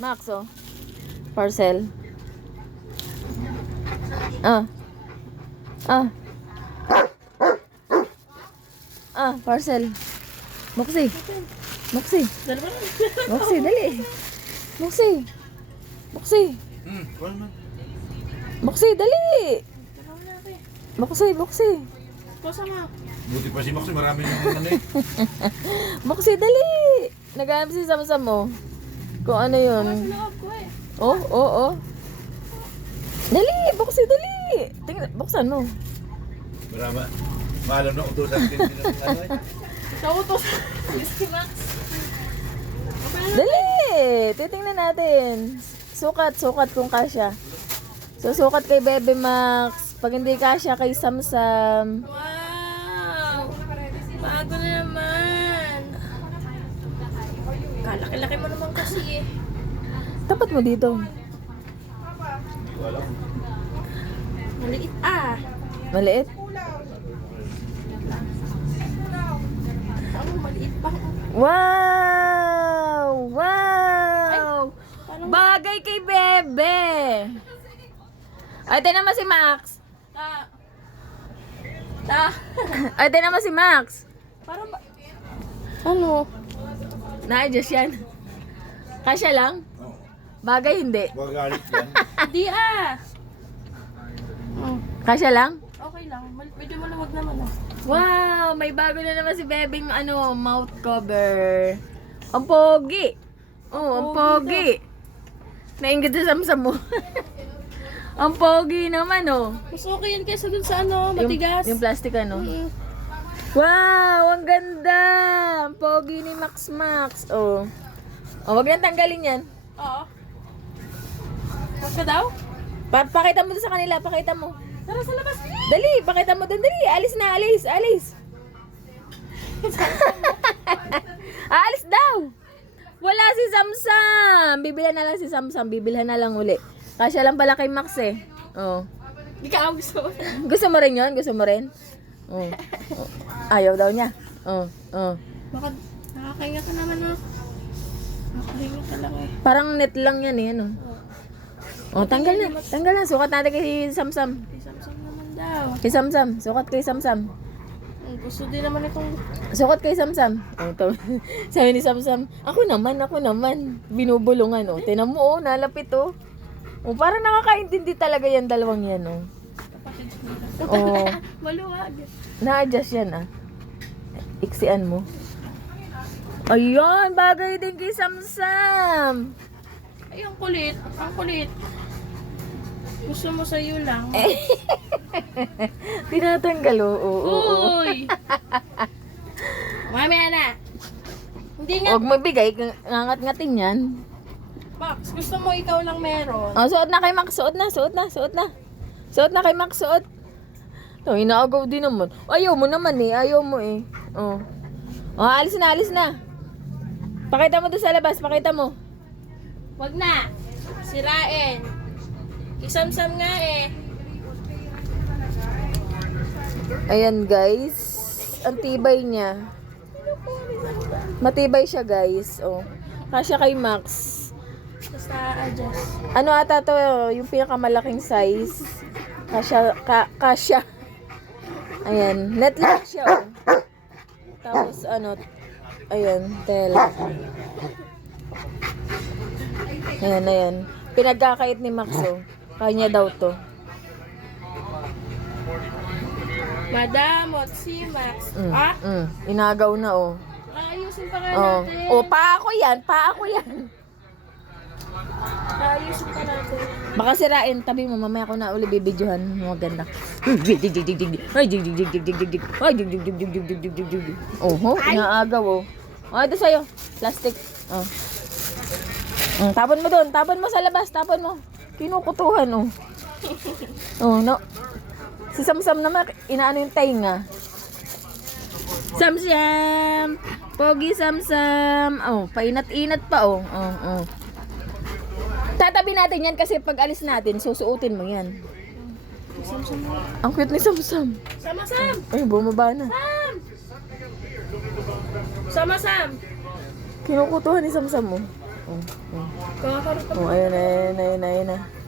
Max, oh. Parcel. Ah. Ah. Ah, parcel. Moxie. Moxie. Moxie, dali. Moxie. Moxie. Moxie, dali. Moxie, Moxie. Buti pa si Max, marami yung ano eh. Moxie, dali. Naghanap si Samsam mo. Kung ano yun. Oh, oh, oh. Dali, Moxie, dali. Tingnan, buksan mo. Marami. Maalam na utusan din nila ng ano eh. Nautos si Max. Dali. Titingnan natin. Sukat kung kasya. So, sukat kay Bebe Max. Pag hindi kasya kay Samsam. Wow! Bago na naman. Kalaki-laki mo naman kasi eh. Tapat mo dito. Maliit ah. Maliit. Ako maliit pa. Wow! Wow! Bagay kay Bebe. Ay, tingnan mo si Max. Ay, tingnan mo si Max. Parang ba? Ano? Na-adjust yan. Kasya lang? Oo. Bagay hindi. Magalit yan. Di ah. Kasya lang? Okay lang. Medyo maluwag naman ah. Wow! May bago na naman si Bebing mouth cover. Ang pogi. Oh, ang pogi. Nainggit sa Samsam mo. Ang pogi naman, oh. Mas okay yan kaysa dun sa ano, matigas. Yung plastic, ano? Mm. Wow! Ang ganda! Ang pogi ni Max Max. Oh. Oh, wag nang tanggalin yan. Oo. Huwag ka daw? Pakita mo doon sa kanila, pakita mo. Tara sa labas. Dali, pakita mo doon, dali. Alis na, alis, alis. Alis daw. Wala si Samsam. Bibilhan na lang si Samsam, bibilhan na lang uli. Kasya lang pala kay Max eh. Oh. Hindi ka gusto. Gusto mo rin yun? Gusto mo rin? Oh. Oh. Ayaw daw niya. Oh, oh. Baka nakakahinga ka naman ah. Nakakahinga ka lang eh. Parang net lang yan eh, ano? Oh, tanggal na. Tanggal na. Sukat natin kay Samsam. Kay Samsam naman daw. Kay Samsam. Sukat kay Samsam. Gusto din naman itong... Sukat kay Samsam. Oh, to. Sabi ni Samsam, ako naman. Binubulungan, oh. Tinan mo, oh, nalapit, oh. Oh, parang nakakaintindi talaga yan, dalawang yan, oh. Oh, Maluwag. na-adjust yan, ah. Iksian mo. Ayun, bagay din kay Samsam. Ay, ang kulit. Ang kulit. Gusto mo sa'yo lang. Tinatanggal, oh. Oh, oh, oh. Uy! Mamaya na. Hindi nga. Huwag magbigay, ngangat-ngatin yan. Max, gusto mo ikaw lang meron. Oh, suot na kay Max, suot na. Suot na kay Max, suot. Ito, inaagaw din naman. Ayaw mo naman eh, ayaw mo eh. Oh. Oh, alis na. Pakita mo doon sa labas, pakita mo. Wag na. Sirain. Isamsam nga eh. Ayan guys, ang tibay niya. Matibay siya guys. Oh. Kasya kay Max. Basta adjust. Ano ata to, yung pinakamalaking size. Kasya. Ayan, net lang siya. Oh. Tapos ano, ayan, tel. Ayan. Pinagkakait ni Max, oh. Kanya daw to. Madam, what si Max? Ah? Inagaw na, oh. Ayusin pa nga Oh. natin. Oh, pa ako yan. Ayusin pa natin. Baka sirain, tabi mo, mamaya ko na uli bibidyohan. Maganda. Oh, inaagaw, oh. Oh, ito sa'yo. Plastic. Oh. Tapon mo doon. Tapon mo sa labas. Tapon mo. Kinukutuhan, oh. Oh, no. Si Samsam naman, inaano yung tainga. Samsam! Pogi Samsam! Oh, painat-inat pa, oh. Oh. Tatabi natin yan kasi pag alis natin, susuotin mo yan. Ang cute ni Samsam. Sama-sam! Ay, bumaba na. Sam! Sama-sam! Kinukutuhan ni Samsam mo. Oh. Kakakarot Oh, ayun na, ayun na, ayun na, ayun na.